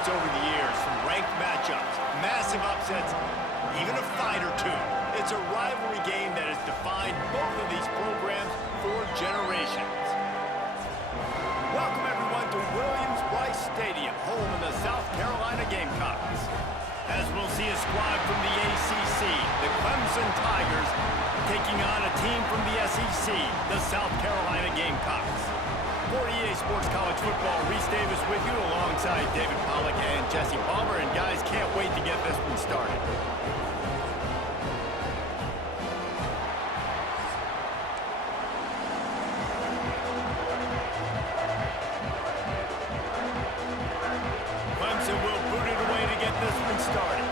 Over the years, from ranked matchups, massive upsets, even a fight or two. It's a rivalry game that has defined both of these programs for generations. Welcome everyone to Williams-Brice Stadium, home of the South Carolina Gamecocks. As we'll see a squad from the ACC, the Clemson Tigers, taking on a team from the SEC, the South Carolina Gamecocks. For EA Sports College Football, Reese Davis with you alongside David Pollack and Jesse Palmer. And guys, can't wait to get this one started. Clemson will boot it away to get this one started.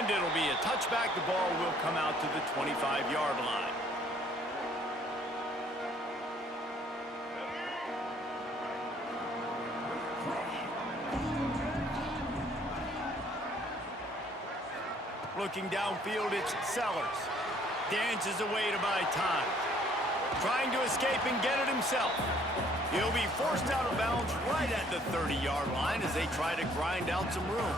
And it'll be a touchback. The ball will come out to the 25-yard line. Looking downfield, it's Sellers. Dances away to buy time. Trying to escape and get it himself. He'll be forced out of bounds right at the 30-yard line as they try to grind out some room.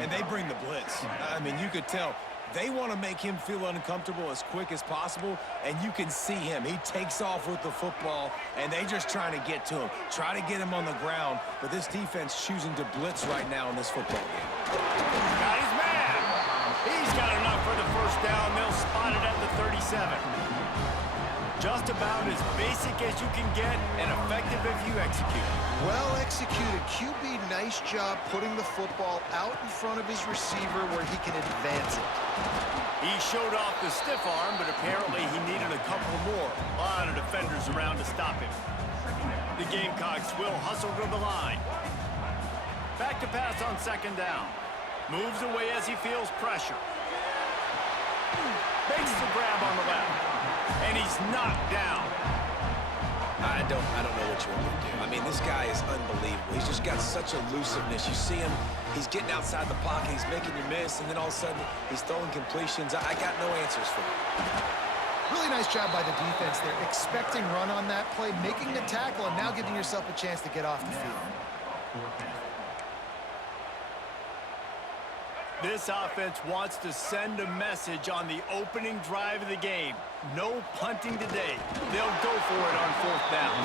And they bring the blitz. I mean, you could tell they want to make him feel uncomfortable as quick as possible, and you can see him. He takes off with the football, and they just trying to get to him, try to get him on the ground, but this defense choosing to blitz right now in this football game. Got his man. He's got enough for the first down. They'll spot it at the 37. Just about as basic as you can get and effective if you execute. Well executed. QB, nice job putting the football out in front of his receiver where he can advance it. He showed off the stiff arm, but apparently he needed a couple more. A lot of defenders around to stop him. The Gamecocks will hustle to the line. Back to pass on second down. Moves away as he feels pressure. Makes the grab on the left. And he's knocked down. I don't know what you want me to do. I mean, this guy is unbelievable. He's just got such elusiveness. You see him, he's getting outside the pocket, he's making you miss, and then all of a sudden, he's throwing completions. I got no answers for him. Really nice job by the defense there. Expecting run on that play, making the tackle, and now giving yourself a chance to get off the field. This offense wants to send a message on the opening drive of the game. No punting today. They'll go for it on fourth down.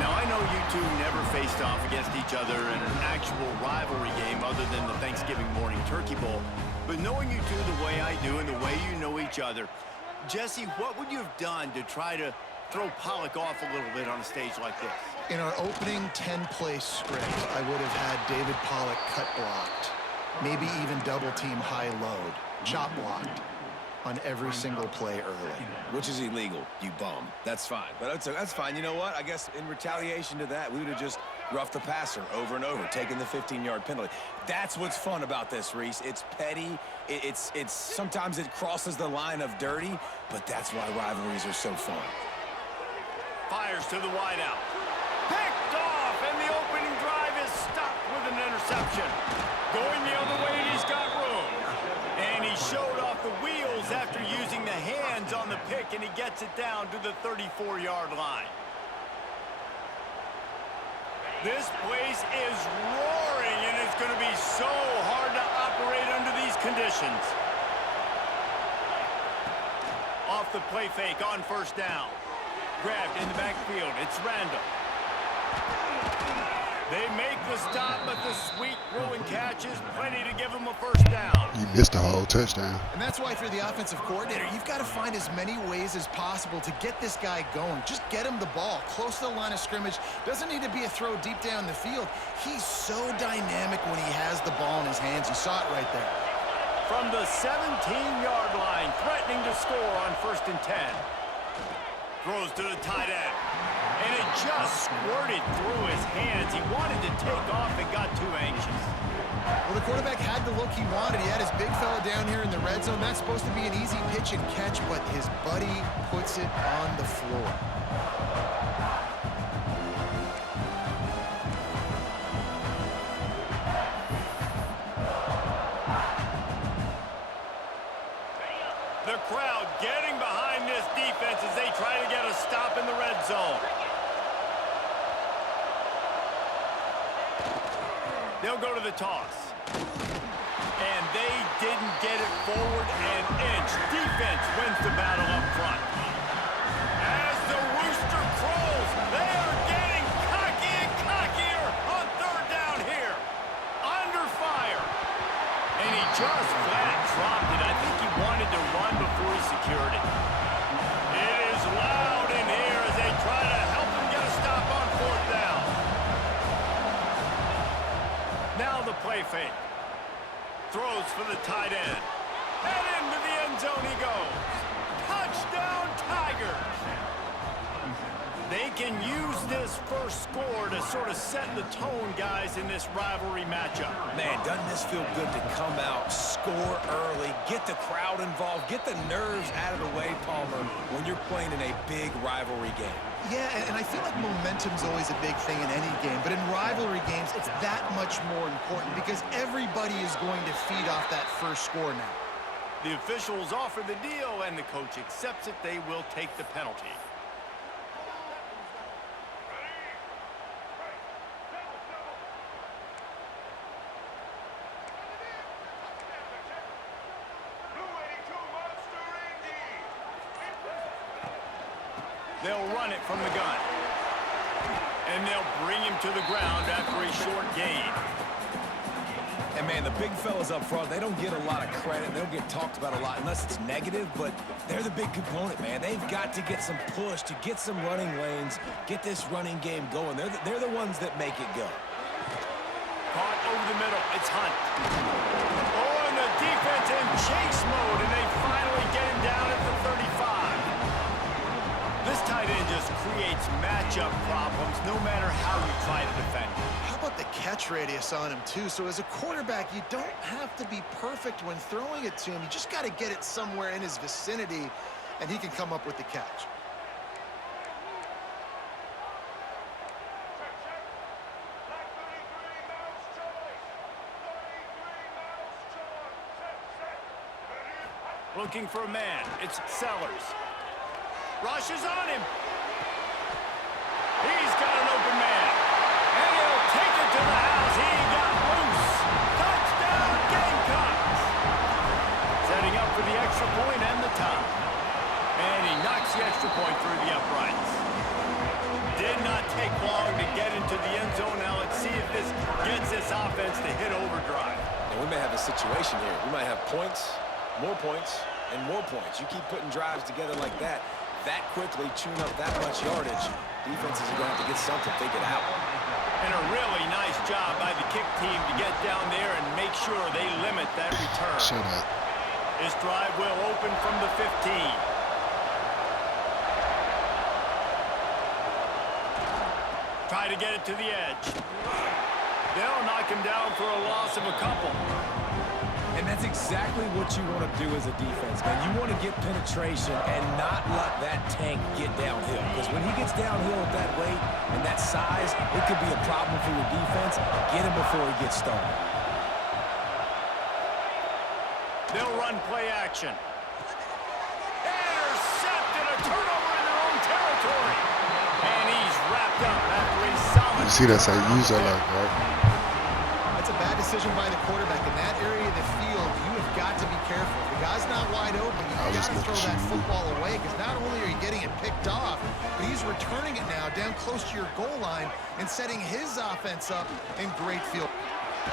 Now, I know you two never faced off against each other in an actual rivalry game other than the Thanksgiving morning Turkey Bowl. But knowing you two the way I do and the way you know each other, Jesse, what would you have done to try to throw Pollack off a little bit on a stage like this? In our opening 10-play script, I would have had David Pollack cut blocked. Maybe even double-team high load, chop blocked on every single play early. Which is illegal, you bum. That's fine. But that's fine. You know what? I guess in retaliation to that, we would have just roughed the passer over and over, taking the 15-yard penalty. That's what's fun about this, Reese. It's petty. It's sometimes it crosses the line of dirty, but that's why rivalries are so fun. Fires to the wideout. Picked off, and the opening drive is stopped with an interception. Going the other way, and he's got room. And he showed off the wheels after using the hands on the pick, and he gets it down to the 34-yard line. This place is roaring, and it's going to be so hard to operate under these conditions. Off the play fake on first down. Grabbed in the backfield. It's Randall. They make the stop, but the sweet throw and catch is plenty to give them a first down. You missed the whole touchdown. And that's why if you're the offensive coordinator, you've got to find as many ways as possible to get this guy going. Just get him the ball close to the line of scrimmage. Doesn't need to be a throw deep down the field. He's so dynamic when he has the ball in his hands. You saw it right there. From the 17-yard line, threatening to score on 1st and 10. Throws to the tight end. And it just squirted through his hands. He wanted to take off and got too anxious. Well, the quarterback had the look he wanted. He had his big fella down here in the red zone. That's supposed to be an easy pitch and catch, but his buddy puts it on the floor. The crowd getting behind this defense as they try to get a stop in the red zone. They'll go to the toss. And they didn't get it forward an inch. Defense wins the battle up front. As the rooster crows, they are getting cocky and cockier on third down here. Under fire. And he just flat dropped it. I think he wanted to run before he secured it. It is loud in here as they try to help him get a stop on fourth down. Now the play fake. Throws for the tight end. And into the end zone he goes. Touchdown, Tigers. They can use this first score to sort of set the tone, guys, in this rivalry matchup. Man, doesn't this feel good to come out, score early, get the crowd involved, get the nerves out of the way, Palmer, when you're playing in a big rivalry game? Yeah, and I feel like momentum's always a big thing in any game, but in rivalry games, it's that much more important because everybody is going to feed off that first score now. The officials offer the deal, and the coach accepts it. They will take the penalty. They'll run it from the gun. And they'll bring him to the ground after a short gain. And, man, the big fellas up front, they don't get a lot of credit. They don't get talked about a lot unless it's negative, but they're the big component, man. They've got to get some push, to get some running lanes, get this running game going. They're the ones that make it go. Caught over the middle. It's Hunt. Oh, and the defense in chase mode, and they finally get him down at the 35. This tight end just creates matchup problems no matter how you try to defend him. How about the catch radius on him, too? So as a quarterback, you don't have to be perfect when throwing it to him. You just got to get it somewhere in his vicinity, and he can come up with the catch. Looking for a man. It's Sellers. Rushes on him. He's got an open man. And he'll take it to the house. He got loose. Touchdown, Gamecocks. Setting up for the extra point and the tie. And he knocks the extra point through the uprights. Did not take long to get into the end zone. Now let's see if this gets this offense to hit overdrive. And we may have a situation here. We might have points, and more points. You keep putting drives together like that quickly, tune up that much yardage, defenses are going to have to get something figured out. And a really nice job by the kick team to get down there and make sure they limit that return. Shut up. This drive will open from the 15. Try to get it to the edge. They'll knock him down for a loss of a couple. And that's exactly what you want to do as a defense, man. You want to get penetration and not let that tank get downhill. Because when he gets downhill at that weight and that size, it could be a problem for your defense. Get him before he gets started. They'll run play action. Intercepted, a turnover in their own territory. And he's wrapped up after a solid... You see that's how you use that, like, right? That's a bad decision by the quarterback. In that area of the field, you have got to be careful. If the guy's not wide open, you've got to throw that football away because not only are you getting it picked off, but he's returning it now down close to your goal line and setting his offense up in great field.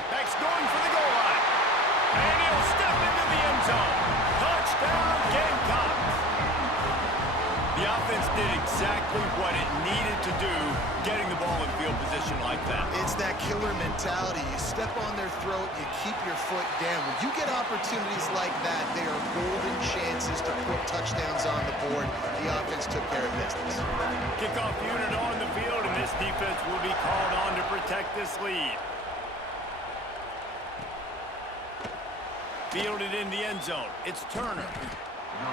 Back's going for the goal line. And he'll step into the end zone. Touchdown, Gamecocks. The offense did exactly what it needed to do, getting the ball in field position like that. It's that killer mentality. You step on their throat, you keep your foot down. When you get opportunities like that, they are golden chances to put touchdowns on the board. The offense took care of business. Kickoff unit on the field, and this defense will be called on to protect this lead. Fielded in the end zone. It's Turner.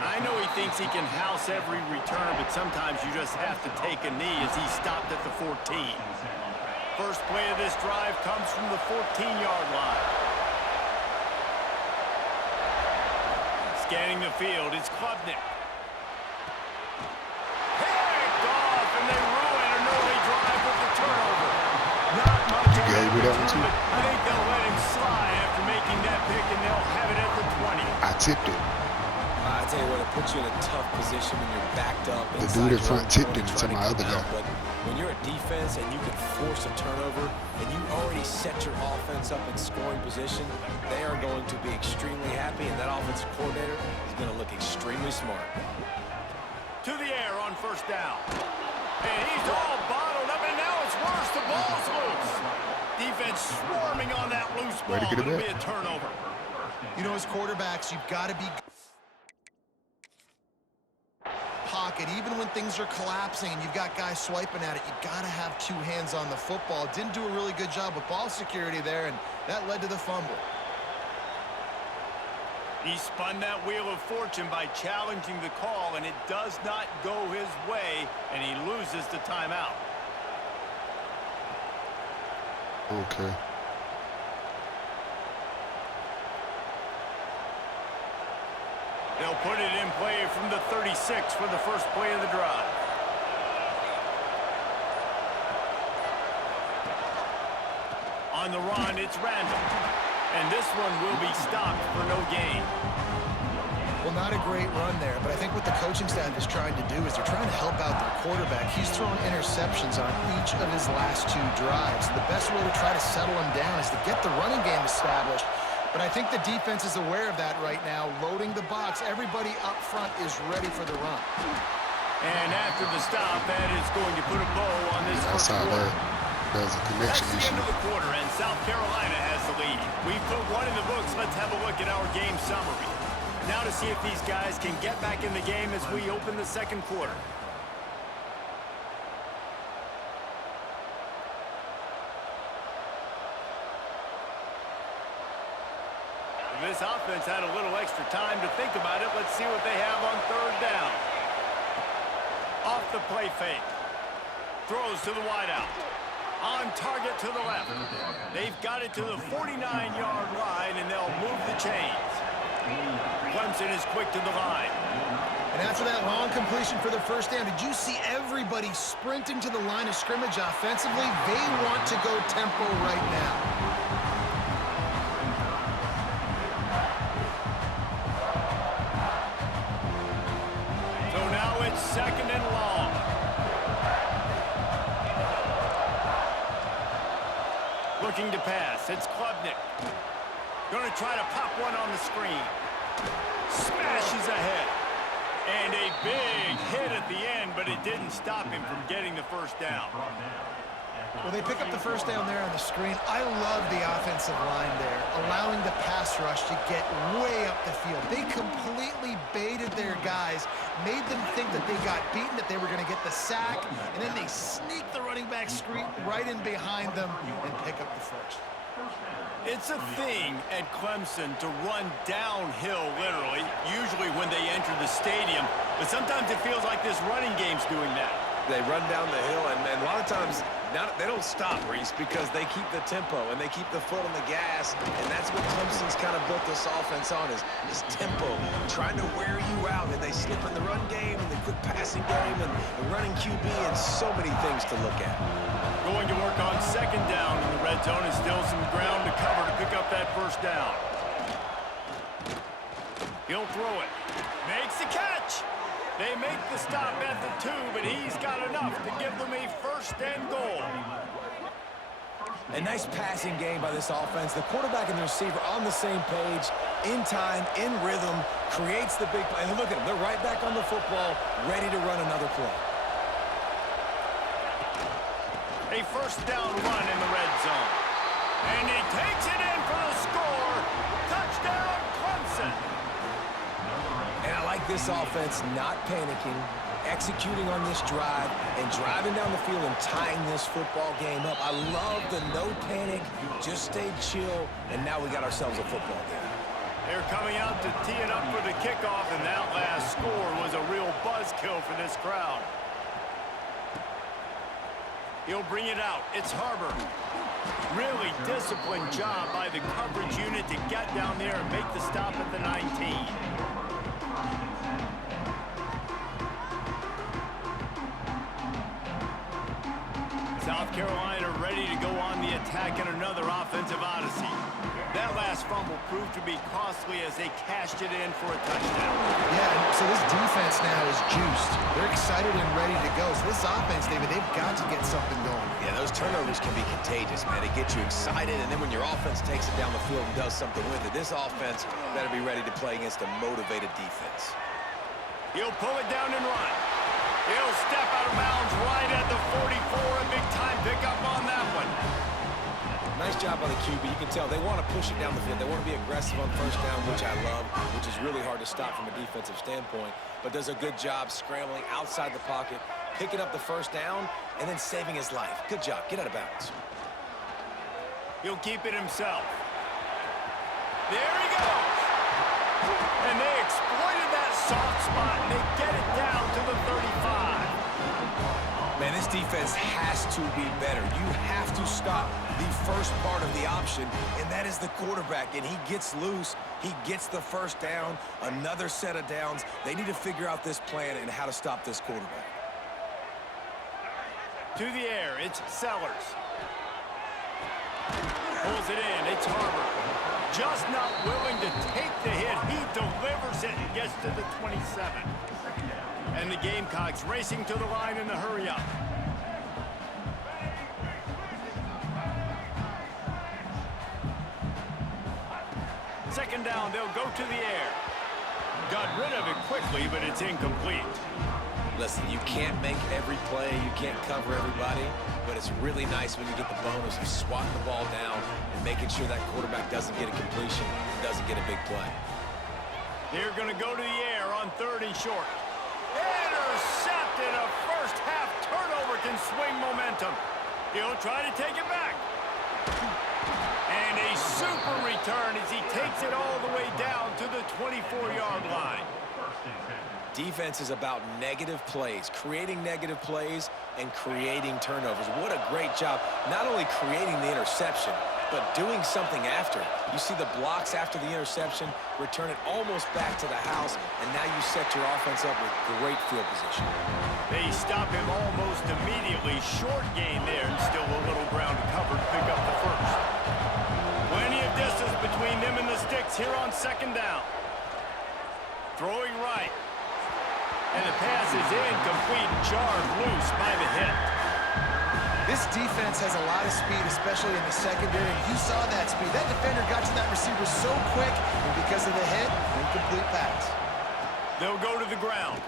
I know he thinks he can house every return, but sometimes you just have to take a knee as he stopped at the 14. First play of this drive comes from the 14-yard line. Scanning the field, it's Klubnik. Picked off, and they ruin an early drive with the turnover. Not much on that return, but I think they'll let him slide after making that pick, and they'll have it at the 20. I tipped it. I tell you what, it puts you in a tough position when you're backed up. The dude in front tipped it to my other guy. But when you're a defense and you can force a turnover and you already set your offense up in scoring position, they are going to be extremely happy, and that offensive coordinator is going to look extremely smart. To the air on first down. And he's all bottled up, and now it's worse. The ball's loose. Defense swarming on that loose ball. It'll be a turnover. You know, as quarterbacks, you've got to be pocket. Even when things are collapsing and you've got guys swiping at it, you've got to have two hands on the football. Didn't do a really good job with ball security there, and that led to the fumble. He spun that wheel of fortune by challenging the call, and it does not go his way, and he loses the timeout. Okay. They'll put it in play from the 36 for the first play of the drive. On the run, it's Randall. And this one will be stopped for no gain. Well, not a great run there, but I think what the coaching staff is trying to do is they're trying to help out their quarterback. He's thrown interceptions on each of his last two drives. The best way to try to settle him down is to get the running game established. But I think the defense is aware of that right now, loading the box. Everybody up front is ready for the run. And after the stop, that is going to put a bow on this first quarter. There's a connection That's the issue. end of the quarter, and South Carolina has the lead. We've put one in the books. Let's have a look at our game summary. Now to see if these guys can get back in the game as we open the second quarter. This offense had a little extra time to think about it. Let's see what they have on third down. Off the play fake. Throws to the wideout. On target to the left. They've got it to the 49-yard line, and they'll move the chains. Clemson is quick to the line. And after that long completion for the first down, did you see everybody sprinting to the line of scrimmage offensively? They want to go tempo right now. Second and long. Looking to pass. It's Klubnik. Going to try to pop one on the screen. Smashes ahead. And a big hit at the end, but it didn't stop him from getting the first down. Well, they pick up the first down there on the screen. I love the offensive line there, allowing the pass rush to get way up the field. They completely baited their guys, made them think that they got beaten, that they were going to get the sack, and then they sneak the running back screen right in behind them and pick up the first. It's a thing at Clemson to run downhill, literally, usually when they enter the stadium. But sometimes it feels like this running game's doing that. They run down the hill, and a lot of times they don't stop, Reese, because they keep the tempo and they keep the foot on the gas, and that's what Clemson's kind of built this offense on, is tempo, trying to wear you out, and they slip in the run game and the quick passing game and the running QB, and so many things to look at. Going to work on second down in the red zone, and still some ground to cover to pick up that first down. He'll throw it. Makes the catch. They make the stop at the 2, but he's got enough to give them a first and goal. A nice passing game by this offense. The quarterback and the receiver on the same page, in time, in rhythm, creates the big play. And look at them. They're right back on the football, ready to run another play. A first down run in the red zone. And he takes it in for the score. Touchdown, Clemson. And I like this offense not panicking, executing on this drive, and driving down the field and tying this football game up. I love the no panic, just stay chill, and now we got ourselves a football game. They're coming out to tee it up for the kickoff, and that last score was a real buzzkill for this crowd. He'll bring it out. It's Harbor. Really disciplined job by the coverage unit to get down there and make the stop at the 19. South Carolina ready to go on the attack in another offensive odyssey. That last fumble proved to be costly as they cashed it in for a touchdown. Yeah, so this defense now is juiced. They're excited and ready to go. So this offense, David, they've got to get something going. Yeah, those turnovers can be contagious, man. It gets you excited, and then when your offense takes it down the field and does something with it, this offense better be ready to play against a motivated defense. He'll pull it down and run. He'll step out of bounds right at the 44. A big-time pickup on that one. Nice job by the QB. You can tell they want to push it down the field. They want to be aggressive on first down, which I love, which is really hard to stop from a defensive standpoint, but does a good job scrambling outside the pocket, picking up the first down, and then saving his life. Good job. Get out of bounds. He'll keep it himself. There he goes. And they exploited that soft spot, and they get it down to the 35. Man, this defense has to be better. You have to stop the first part of the option, and that is the quarterback. And he gets loose. He gets the first down, another set of downs. They need to figure out this plan and how to stop this quarterback. To the air, it's Sellers. Pulls it in, it's Harbor. Just not willing to take the hit. He delivers it and gets to the 27. And the Gamecocks racing to the line in the hurry-up. Second down, they'll go to the air. Got rid of it quickly, but it's incomplete. Listen, you can't make every play. You can't cover everybody. But it's really nice when you get the bonus of swatting the ball down and making sure that quarterback doesn't get a completion, doesn't get a big play. They're going to go to the air on 3rd and short. Intercepted. A first-half turnover can swing momentum. He'll try to take it back. And a super return as he takes it all the way down to the 24-yard line. Defense is about negative plays, creating negative plays and creating turnovers. What a great job, not only creating the interception, but doing something after. You see the blocks after the interception, return it almost back to the house, and now you set your offense up with great field position. They stop him almost immediately. Short gain there, and still a little ground to cover to pick up the first. Plenty of distance between them and the sticks here on 2nd down. Throwing right. And the pass is incomplete, jarred loose by the hit. This defense has a lot of speed, especially in the secondary. You saw that speed. That defender got to that receiver so quick, and because of the hit, incomplete pass. They'll go to the ground.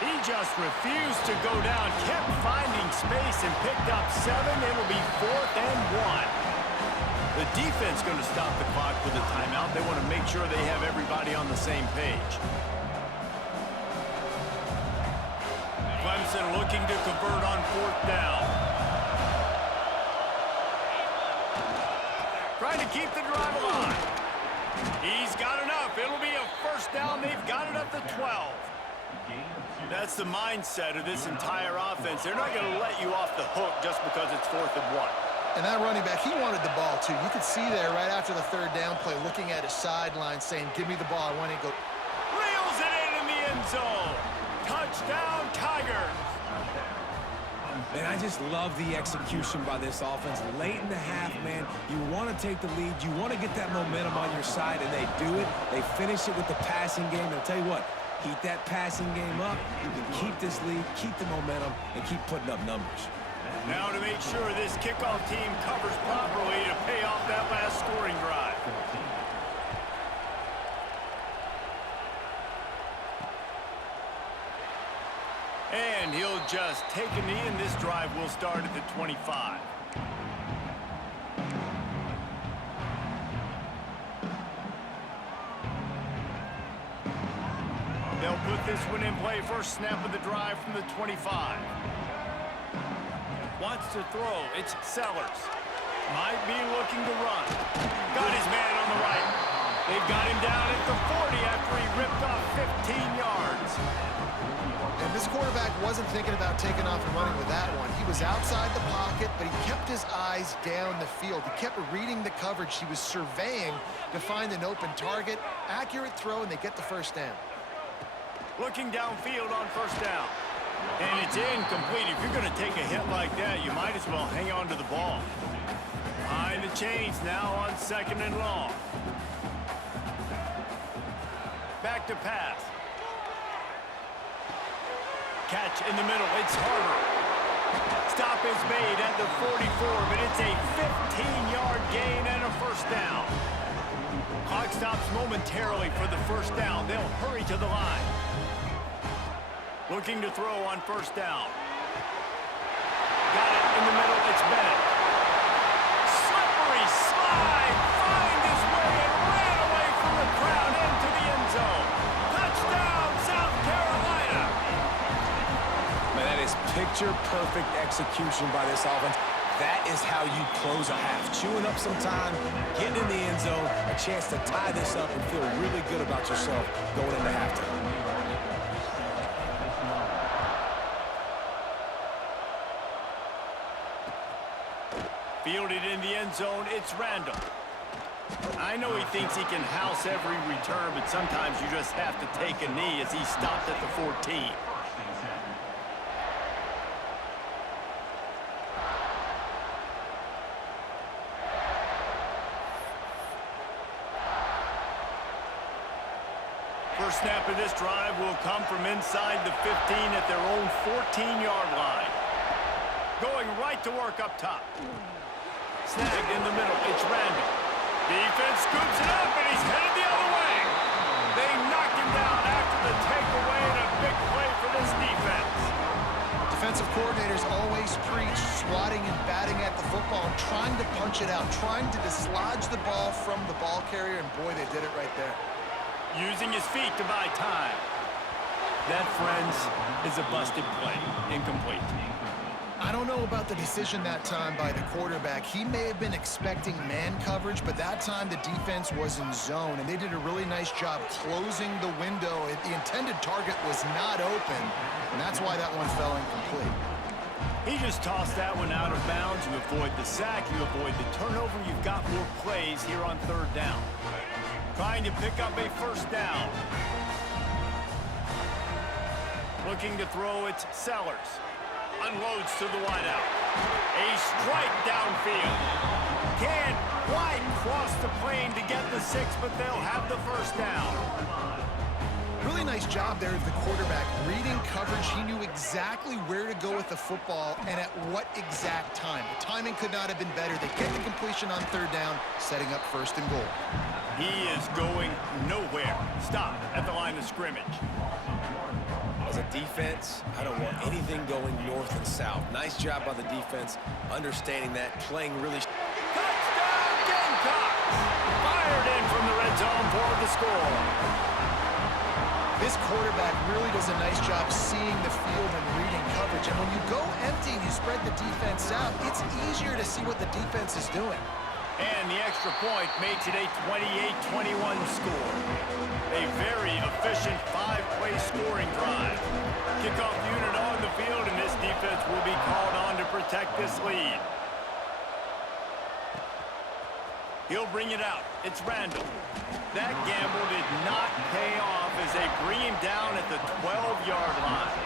He just refused to go down, kept finding space and picked up 7. It'll be 4th and 1. The defense going to stop the clock with a timeout. They want to make sure they have everybody on the same page. Clemson looking to convert on 4th down. Trying to keep the drive alive. He's got enough. It'll be a first down. They've got it up to 12. That's the mindset of this entire offense. They're not going to let you off the hook just because it's 4th and 1. And that running back, he wanted the ball, too. You could see there right after the 3rd down play, looking at his sideline, saying, give me the ball. I want to go. Reels it in the end zone. Touchdown, Tigers. Man, I just love the execution by this offense. Late in the half, man, you want to take the lead. You want to get that momentum on your side, and they do it. They finish it with the passing game. And I'll tell you what, keep that passing game up. You can keep this lead, keep the momentum, and keep putting up numbers. Now to make sure this kickoff team covers properly to pay off that last scoring drive. And he'll just take a knee, and this drive will start at the 25. They'll put this one in play. First snap of the drive from the 25. Wants to throw. It's Sellers. Might be looking to run. Got his man on the Got him down at the 40 after he ripped off 15 yards. And this quarterback wasn't thinking about taking off and running with that one. He was outside the pocket, but he kept his eyes down the field. He kept reading the coverage. He was surveying to find an open target. Accurate throw, and they get the first down. Looking downfield on first down. And it's incomplete. If you're going to take a hit like that, you might as well hang on to the ball. Behind the chains now on second and long. Back to pass. Catch in the middle. It's Harder. Stop is made at the 44, but it's a 15-yard gain and a first down. Clock stops momentarily for the first down. They'll hurry to the line. Looking to throw on first down. Got it in the middle. It's Bennett. Slippery slide. Find his way and ran away from the crowd into the end zone. Touchdown, South Carolina. Man, that is picture-perfect execution by this offense. That is how you close a half. Chewing up some time, getting in the end zone, a chance to tie this up and feel really good about yourself going into halftime. Fielded in the end zone, it's Randall. I know he thinks he can house every return, but sometimes you just have to take a knee as he stopped at the 14. First snap of this drive will come from inside the 15 at their own 14-yard line. Going right to work up top. Snag in the middle. It's Randall. Defense scoops it up, and he's headed the other way. They knocked him down after the takeaway, and a big play for this defense. Defensive coordinators always preach swatting and batting at the football and trying to punch it out, trying to dislodge the ball from the ball carrier, and boy, they did it right there. Using his feet to buy time. That, friends, is a busted play. Incomplete. I don't know about the decision that time by the quarterback. He may have been expecting man coverage, but that time the defense was in zone, and they did a really nice job closing the window. The intended target was not open, and that's why that one fell incomplete. He just tossed that one out of bounds. You avoid the sack, you avoid the turnover. You've got more plays here on third down. Trying to pick up a first down. Looking to throw, it's Sellers. Unloads to the wideout. A strike downfield. Can't quite cross the plane to get the 6, but they'll have the first down. Really nice job there of the quarterback. Reading coverage, he knew exactly where to go with the football and at what exact time. The timing could not have been better. They get the completion on third down, setting up first and goal. He is going nowhere. Stop at the line of scrimmage. As a defense, I don't want anything going north and south. Nice job by the defense, understanding that, playing really... Touchdown, Gamecocks! Fired in from the red zone for the score. This quarterback really does a nice job seeing the field and reading coverage. And when you go empty and you spread the defense out, it's easier to see what the defense is doing. And the extra point makes it a 28-21 score. A very efficient 5-play scoring drive. Kickoff unit on the field, and this defense will be called on to protect this lead. He'll bring it out. It's Randall. That gamble did not pay off as they bring him down at the 12-yard line.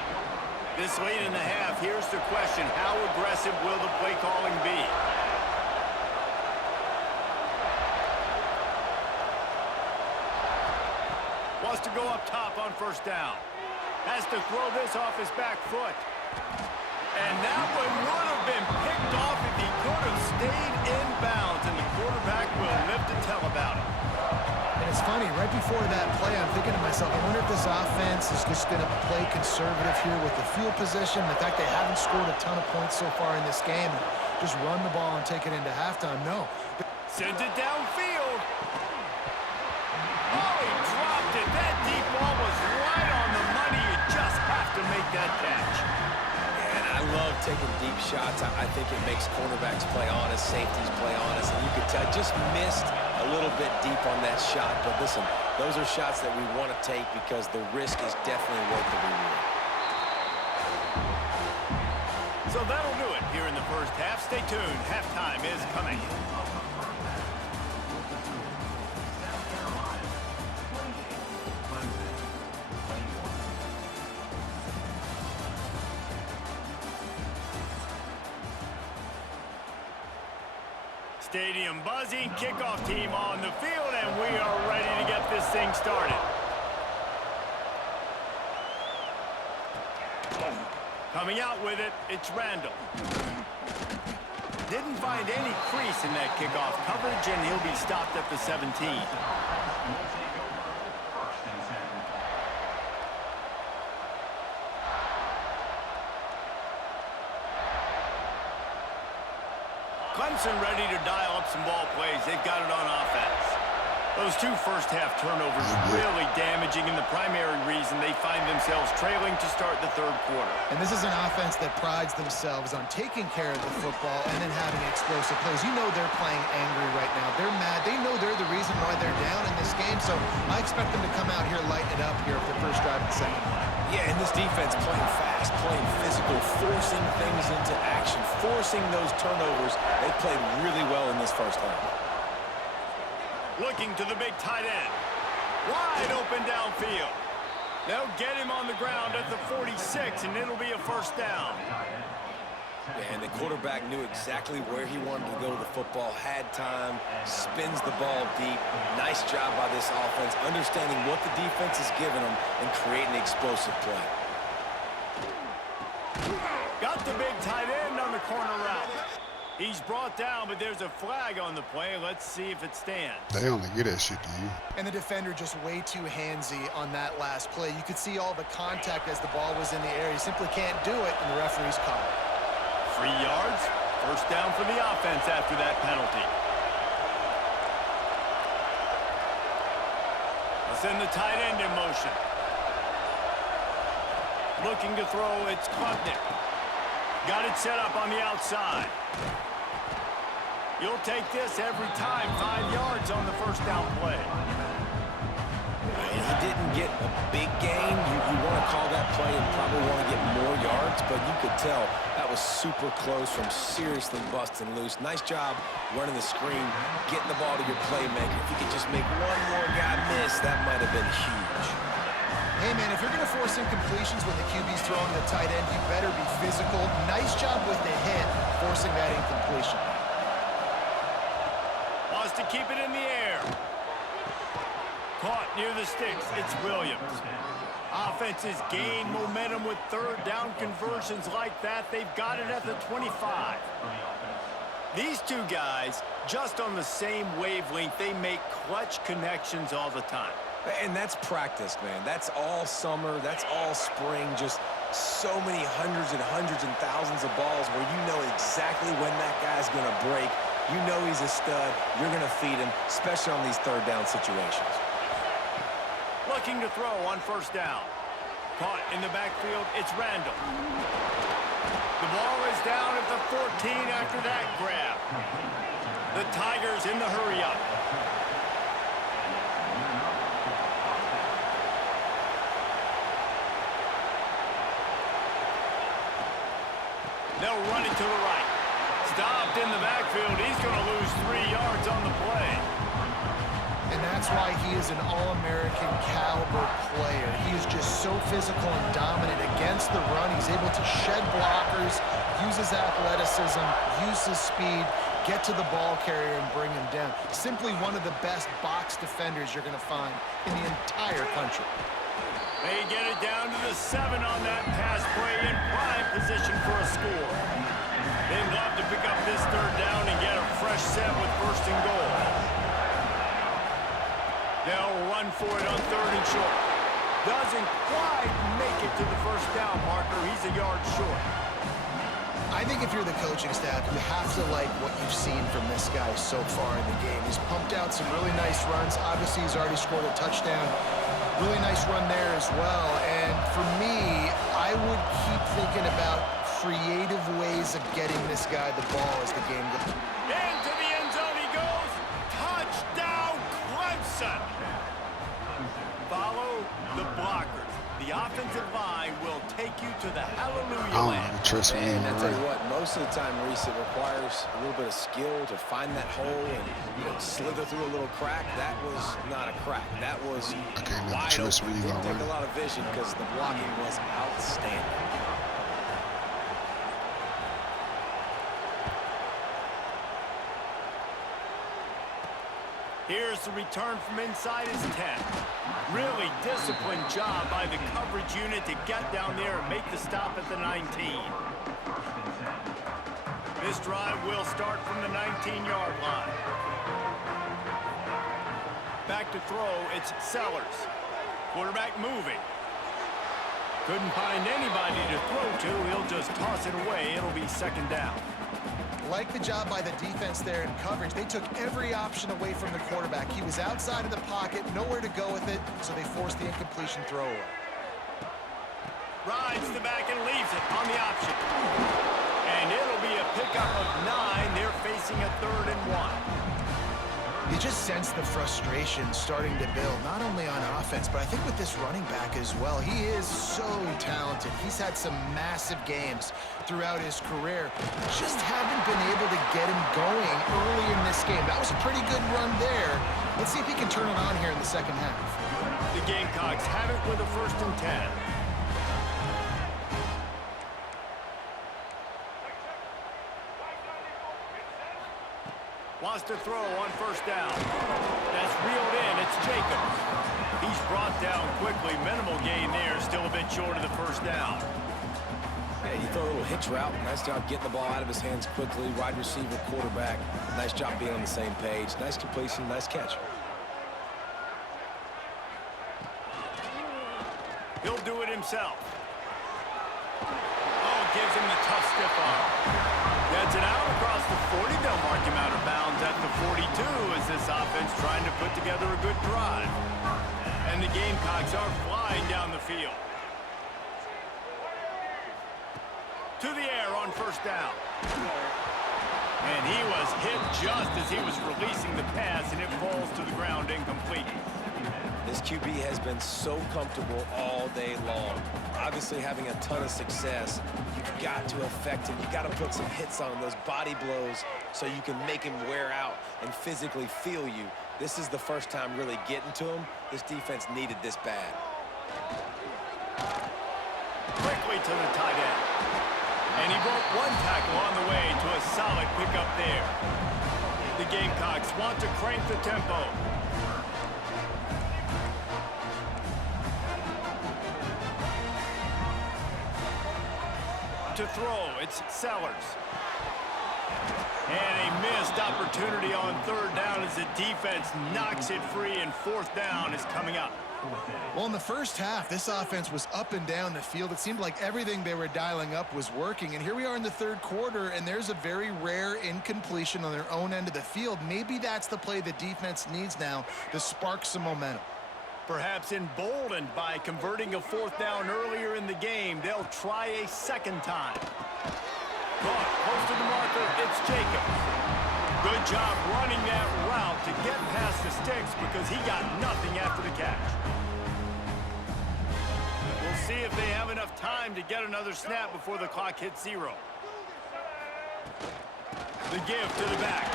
This late in the half, here's the question. How aggressive will the play calling be? Wants to go up top on first down. Has to throw this off his back foot. And that one would have been picked off if he could have stayed in bounds, and the quarterback will live to tell about it. And it's funny, right before that play, I'm thinking to myself, I wonder if this offense is just going to play conservative here with the field position, the fact they haven't scored a ton of points so far in this game, and just run the ball and take it into halftime. No. Sends it downfield. Oh, he dropped it. That deep ball was right on the money. You just have to make that catch. And I love taking deep shots. I think it makes cornerbacks play honest, safeties play honest, and you could tell just missed a little bit deep jump on that shot. But listen, those are shots that we want to take because the risk is definitely worth the reward. So that'll do it here in the first half. Stay tuned. Halftime is coming. Stadium buzzing, kickoff team on the field, and we are ready to get this thing started. Coming out with it, it's Randall. Didn't find any crease in that kickoff coverage, and he'll be stopped at the 17. Clemson ready to dial up some ball plays. They've got it on offense. Those two first-half turnovers really damaging, and the primary reason they find themselves trailing to start the third quarter. And this is an offense that prides themselves on taking care of the football and then having explosive plays. You know they're playing angry right now. They're mad. They know they're the reason why they're down in this game, so I expect them to come out here, lighten it up here for the first drive of the second half. Yeah, and this defense playing fast, playing physical, forcing things into action, forcing those turnovers. They played really well in this first half. Looking to the big tight end. Wide open downfield. They'll get him on the ground at the 46, and it'll be a first down. Yeah, and the quarterback knew exactly where he wanted to go with the football, had time, spins the ball deep. Nice job by this offense, understanding what the defense is giving them and creating an explosive play. Got the big tight end on the corner route. He's brought down, but there's a flag on the play. Let's see if it stands. They only get that shit to you. And the defender just way too handsy on that last play. You could see all the contact as the ball was in the air. He simply can't do it, and the referee's caught it. 3 yards, first down for the offense after that penalty. Let's send the tight end in motion. Looking to throw, it's Klubnik. Got it set up on the outside. You'll take this every time. 5 yards on the first down play. He didn't get a big gain. You want to call that play and probably want to get more yards, but you could tell that was super close from seriously busting loose. Nice job running the screen, getting the ball to your playmaker. If you could just make one more guy miss, that might have been huge. Hey, man, if you're going to force incompletions when the QB's throwing the tight end, you better be physical. Nice job with the hit, forcing that incompletion. Wants to keep it in the air. Caught near the sticks. It's Williams. Offenses gain momentum with third down conversions like that. They've got it at the 25. These two guys, just on the same wavelength, they make clutch connections all the time. And that's practice, man. That's all summer. That's all spring. Just so many hundreds and thousands of balls where you know exactly when that guy's going to break. You know he's a stud. You're going to feed him, especially on these third down situations. Looking to throw on first down. Caught in the backfield, it's Randall. The ball is down at the 14 after that grab. The Tigers in the hurry-up. They'll run it to the right. Stopped in the backfield. He's going to lose 3 yards on the play. And that's why he is an All-American caliber player. He is just so physical and dominant against the run. He's able to shed blockers, use his athleticism, use his speed, get to the ball carrier and bring him down. Simply one of the best box defenders you're going to find in the entire country. They get it down to the 7 on that pass play in prime position for a score. They'd love to pick up this third down and get a fresh set with first and goal. They'll run for it on third and short. Doesn't quite make it to the first down marker. He's a yard short. I think if you're the coaching staff, you have to like what you've seen from this guy so far in the game. He's pumped out some really nice runs. Obviously, he's already scored a touchdown. Really nice run there as well. And for me, I would keep thinking about creative ways of getting this guy the ball as the game goes. Into the end zone he goes. Touchdown, Clemson! offensive line will take you to the I hallelujah don't land. even trust me. And I tell you Right. what, most of the time, Reese, it requires a little bit of skill to find that hole and slither through a little crack. That was not a crack. That was I can't even wide trust open. me Didn't take already. a lot of vision because the blocking was outstanding. Here's the return from inside his 10. Really disciplined job by the coverage unit to get down there and make the stop at the 19. This drive will start from the 19-yard line. Back to throw, it's Sellers. Quarterback moving. Couldn't find anybody to throw to. He'll just toss it away. It'll be second down. Like the job by the defense there in coverage. They took every option away from the quarterback. He was outside of the pocket, nowhere to go with it, so they forced the incompletion throwaway. Rides the back and leaves it on the option. And it'll be a pickup of 9. They're facing a 3rd and 1. You just sense the frustration starting to build, not only on offense, but I think with this running back as well. He is so talented. He's had some massive games throughout his career. Just haven't been able to get him going early in this game. That was a pretty good run there. Let's see if he can turn it on here in the second half. The Gamecocks have it with a 1st and 10. Wants to throw on 1st down. That's reeled in. It's Jacobs. He's brought down quickly. Minimal gain there. Still a bit short of the 1st down. Yeah, you throw a little hitch route. Nice job getting the ball out of his hands quickly. Wide receiver, quarterback. Nice job being on the same page. Nice completion, nice catch. He'll do it himself. Oh, gives him the tough stiff arm. Gets it out across the 40. They'll mark him out of bounds at the 42 as this offense trying to put together a good drive. And the Gamecocks are flying down the field. To the air on 1st down. And he was hit just as he was releasing the pass, and it falls to the ground incomplete. This QB has been so comfortable all day long. Obviously having a ton of success. You've got to affect him. You've got to put some hits on him, those body blows, so you can make him wear out and physically feel you. This is the first time really getting to him. This defense needed this bad. Quickly to the tight end. And he broke 1 tackle on the way to a solid pickup there. The Gamecocks want to crank the tempo. To throw, it's Sellers. And a missed opportunity on 3rd down as the defense knocks it free, and 4th down is coming up. Well, in the first half, this offense was up and down the field. It seemed like everything they were dialing up was working. And here we are in the 3rd quarter, and there's a very rare incompletion on their own end of the field. Maybe that's the play the defense needs now to spark some momentum. Perhaps emboldened by converting a 4th down earlier in the game, they'll try a 2nd time. Caught close to the marker, it's Jacobs. Good job running that route to get past the sticks because he got nothing after the catch. We'll see if they have enough time to get another snap before the clock hits 0. The give to the back.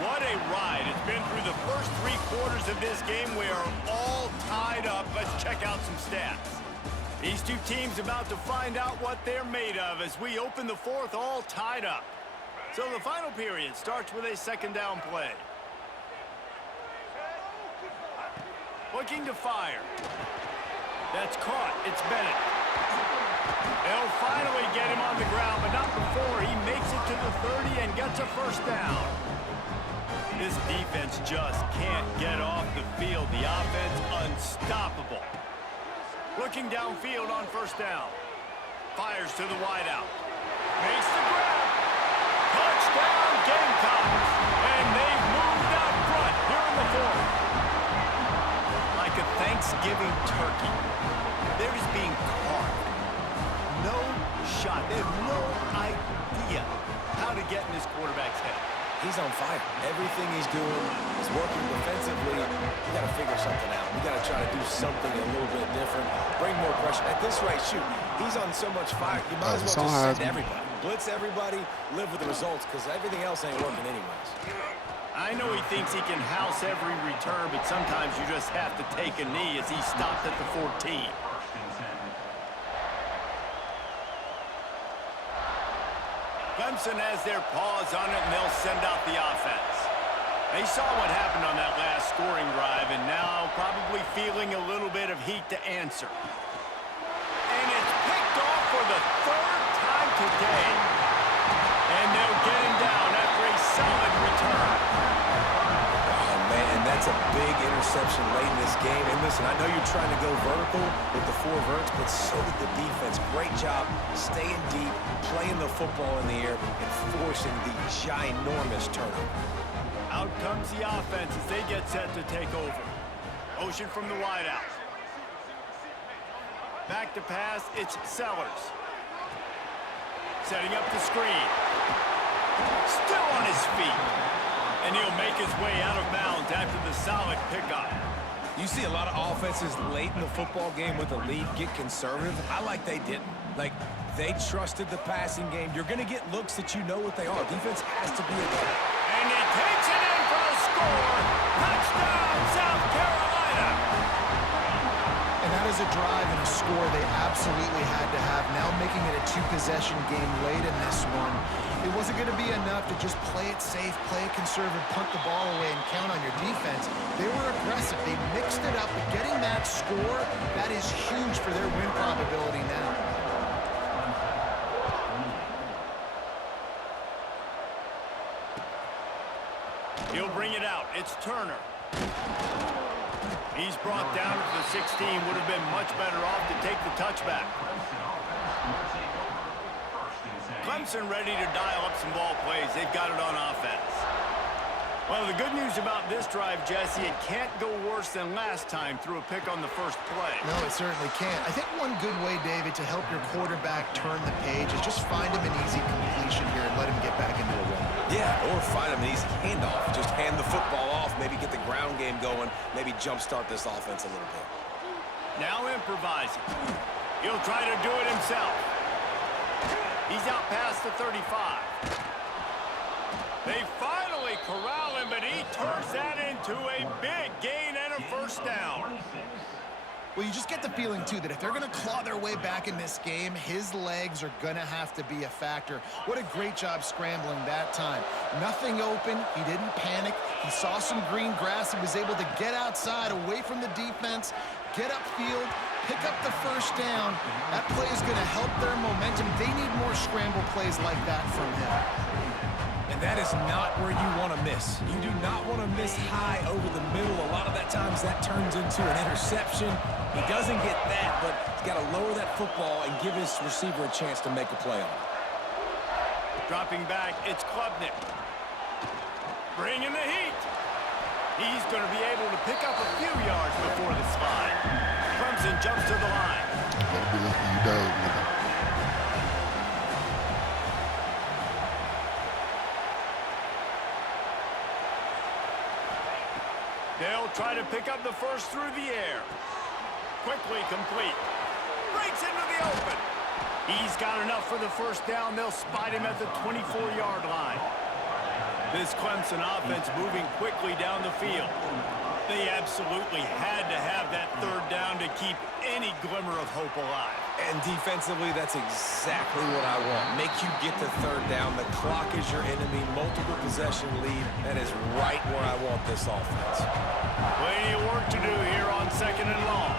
What a ride. It's been through the first 3 quarters of this game. We are all tied up. Let's check out some stats. These two teams about to find out what they're made of as we open the 4th all tied up. So the final period starts with a 2nd down play. Looking to fire. That's caught. It's Bennett. They'll finally get him on the ground, but not before he makes it to the 30 and gets a 1st down. This defense just can't get off the field. The offense unstoppable. Looking downfield on 1st down. Fires to the wideout. Makes the grab. Touchdown Gamecocks. And they've moved out front here in the 4th. Like a Thanksgiving turkey. They're just being carved. No shot. They have no idea how to get in this quarterback's head. he's on fire. Everything he's doing is working defensively. We got to figure something out. We got to try to do something a little bit different, bring more pressure. At this rate, shoot, he's on so much fire. You might as well just send everybody. Blitz everybody, live with the results, because everything else ain't working anyways. I know he thinks he can house every return, but sometimes you just have to take a knee as he stopped at the 14. Clemson has their paws on it, and they'll send out the offense. They saw what happened on that last scoring drive, and now probably feeling a little bit of heat to answer. And it's picked off for the third time today. And they'll get him down after a solid return. Oh, man, that's a big interception late in this game. And listen, I know you're trying to go vertical with the 4 verts, but so did the defense. Great job staying deep, playing the football in the air, and forcing the ginormous turnover. Out comes the offense as they get set to take over. Motion from the wideout. Back to pass, it's Sellers. Setting up the screen. Still on his feet. And he'll make his way out of bounds after the solid pickup. You see a lot of offenses late in the football game with a lead get conservative. I like they didn't. Like, they trusted the passing game. You're going to get looks that you know what they are. Defense has to be a goal. And he takes it in for a score. Touchdown, South Carolina. And that is a drive and a score they absolutely had to have. Now making it a 2-possession game late in this one. It wasn't going to be enough to just play it safe, play it conservative, punt the ball away, and count on your defense. They were aggressive. They mixed it up. But getting that score, that is huge for their win probability now. He'll bring it out. It's Turner. He's brought down to the 16. Would have been much better off to take the touchback. Clemson ready to dial up some ball plays. They've got it on offense. Well, the good news about this drive, Jesse, it can't go worse than last time through a pick on the first play. No, it certainly can't. I think one good way, David, to help your quarterback turn the page is just find him an easy completion here and let him get back into a run. Yeah, or find him an easy handoff. Just hand the football off, maybe get the ground game going, maybe jumpstart this offense a little bit. Now improvising. He'll try to do it himself. He's out past the 35. They finally corral him, but he turns that into a big gain and a first down. Well, you just get the feeling, too, that if they're going to claw their way back in this game, his legs are going to have to be a factor. What a great job scrambling that time. Nothing open. He didn't panic. He saw some green grass. He was able to get outside, away from the defense, get upfield, pick up the first down. That play is going to help their momentum. They need more scramble plays like that from him. And that is not where you want to miss. You do not want to miss high over the middle. A lot of that times that turns into an interception. He doesn't get that, but he's got to lower that football and give his receiver a chance to make a play on it. Dropping back, it's Klubnik. Bringing the heat. He's going to be able to pick up a few yards before the slide. Clemson jumps to the line. Better be lucky you dog, nigga. They'll try to pick up the first through the air. Quickly complete. Breaks into the open. He's got enough for the first down. They'll spot him at the 24-yard line. This Clemson offense moving quickly down the field. They absolutely had to have that third down to keep any glimmer of hope alive. And defensively, that's exactly what I want. Make you get the third down. The clock is your enemy. Multiple possession lead. That is right where I want this offense. Plenty of work to do here on 2nd and long.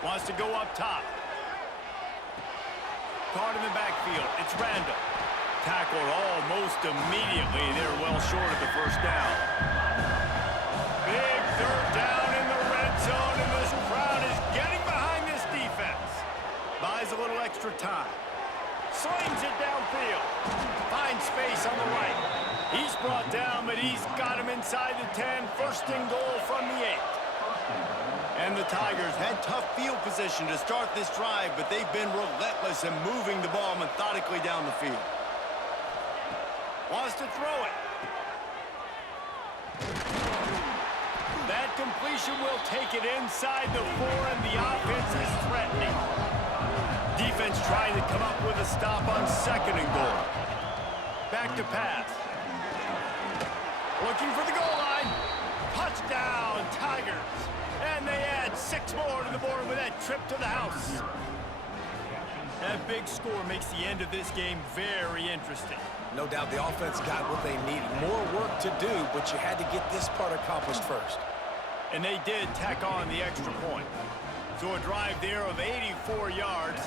Wants to go up top. Caught in the backfield. It's Randall. Tackled almost immediately. They're well short of the first down. Big third down in the red zone, and this crowd is getting behind this defense. Buys a little extra time. Slings it downfield. Finds space on the right. He's brought down, but he's got him inside the 10. First and goal from the 8. And the Tigers had tough field position to start this drive, but they've been relentless in moving the ball methodically down the field. Wants to throw it. That completion will take it inside the 4, and the offense is threatening. Defense trying to come up with a stop on 2nd and goal. Back to pass. Looking for the goal line. Touchdown, Tigers. And they add 6 more to the board with that trip to the house. That big score makes the end of this game very interesting. No doubt the offense got what they needed. More work to do, but you had to get this part accomplished first. And they did tack on the extra point. So a drive there of 84 yards.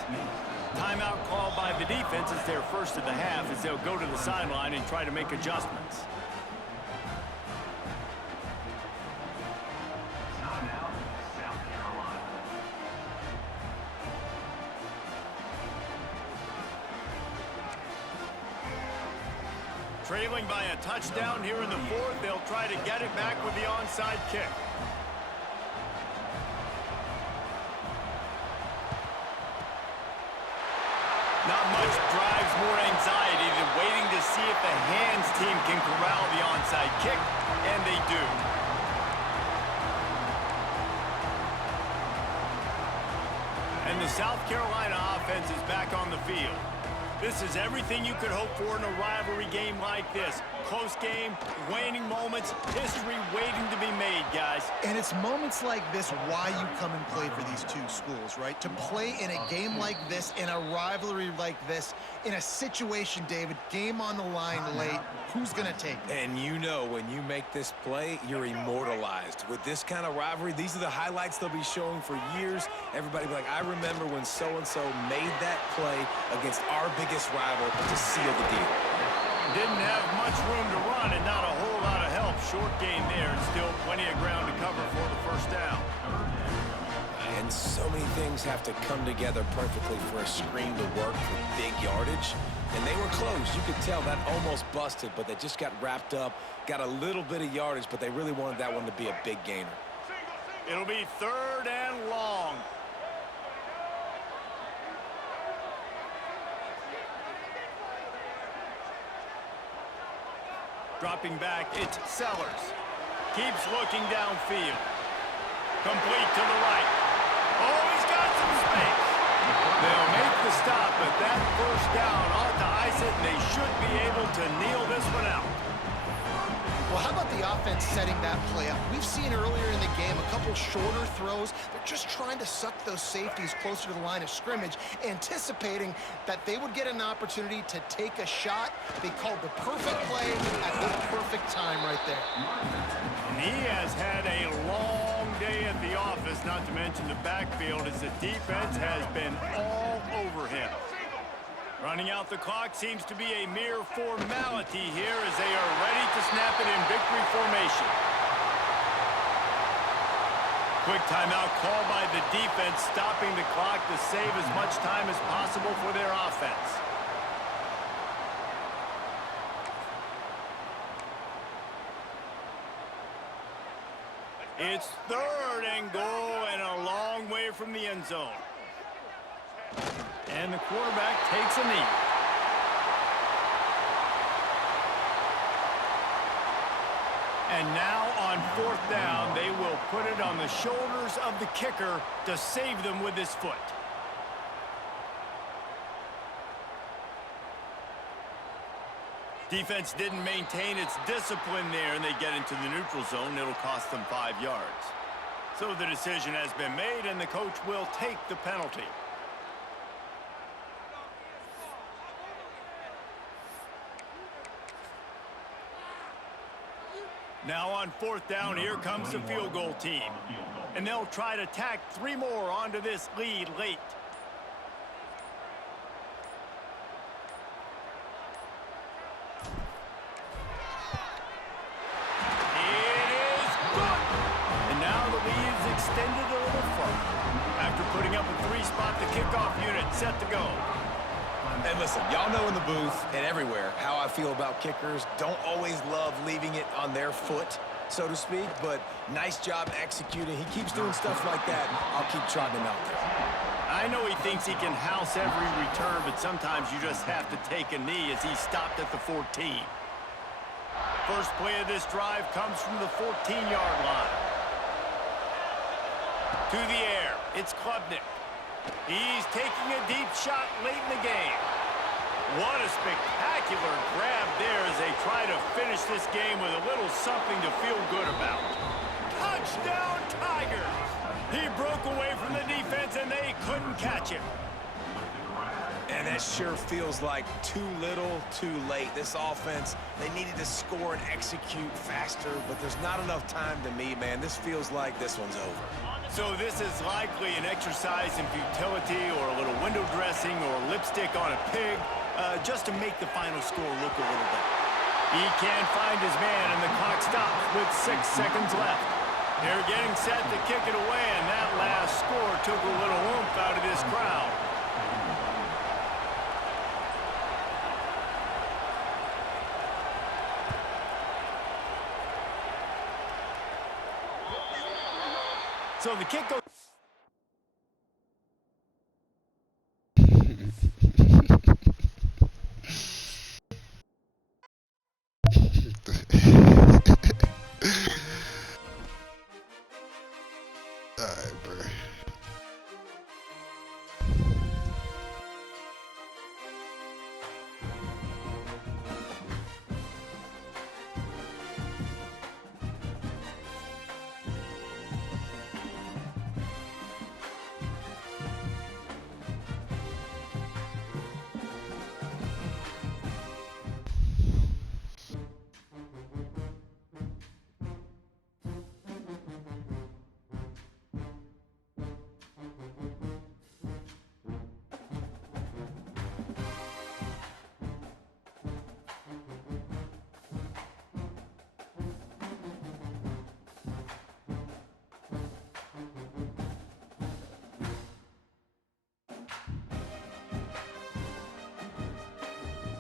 Timeout called by the defense is their first of the half as they'll go to the sideline and try to make adjustments. Trailing by a touchdown here in the 4th, they'll try to get it back with the onside kick. Not much drives more anxiety than waiting to see if the hands team can corral the onside kick, and they do. And the South Carolina offense is back on the field. This is everything you could hope for in a rivalry game like this. Close game, waning moments, history waiting to be made, guys. And it's moments like this why you come and play for these two schools, right? To play in a game like this, in a rivalry like this, in a situation, David, game on the line late, who's going to take it? And you know when you make this play, you're immortalized. With this kind of rivalry, these are the highlights they'll be showing for years. Everybody will be like, I remember when so-and-so made that play against our biggest rival to seal the deal. Didn't have much room to run and not a whole lot of help. Short gain there and still plenty of ground to cover for the first down. And so many things have to come together perfectly for a screen to work for big yardage. And they were close. You could tell that almost busted, but they just got wrapped up, got a little bit of yardage, but they really wanted that one to be a big gainer. It'll be 3rd and long. Dropping back, it's Sellers. Keeps looking downfield. Complete to the right. Oh, he's got some space. They'll make the stop, but that first down ought to ice it, and they should be able to kneel this one out. Well, how about the offense setting that play up? We've seen earlier in the game a couple shorter throws. They're just trying to suck those safeties closer to the line of scrimmage, anticipating that they would get an opportunity to take a shot. They called the perfect play at the perfect time right there. And he has had a long day at the office, not to mention the backfield, as the defense has been all over him. Running out the clock seems to be a mere formality here as they are ready to snap it in victory formation. Quick timeout called by the defense, stopping the clock to save as much time as possible for their offense. It's 3rd and goal and a long way from the end zone. And the quarterback takes a knee. And now on 4th down, they will put it on the shoulders of the kicker to save them with his foot. Defense didn't maintain its discipline there, and they get into the neutral zone. It'll cost them 5 yards. So the decision has been made, and the coach will take the penalty. Now on 4th down, here comes the field goal team. And they'll try to tack 3 more onto this lead late. It is good. And now the lead is extended a little further. After putting up a 3-spot, the kickoff unit set to go. And listen, y'all know in the booth and everywhere how I feel about kickers. Don't always love leaving it on their foot. so to speak, but nice job executing. He keeps doing stuff like that. I'll keep trotting him out there. I know he thinks he can house every return, but sometimes you just have to take a knee as he stopped at the 14. First play of this drive comes from the 14-yard line. To the air, it's Klubnik. He's taking a deep shot late in the game. What a spectacular grab there as they try to finish this game with a little something to feel good about. Touchdown, Tigers! He broke away from the defense and they couldn't catch him. And that sure feels like too little, too late. This offense, they needed to score and execute faster, but there's not enough time to me, man. This feels like this one's over. So this is likely an exercise in futility or a little window dressing or lipstick on a pig, just to make the final score look a little better. He can't find his man, and the clock stops with 6 seconds left. They're getting set to kick it away, and that last score took a little oomph out of this crowd. So the kick goes.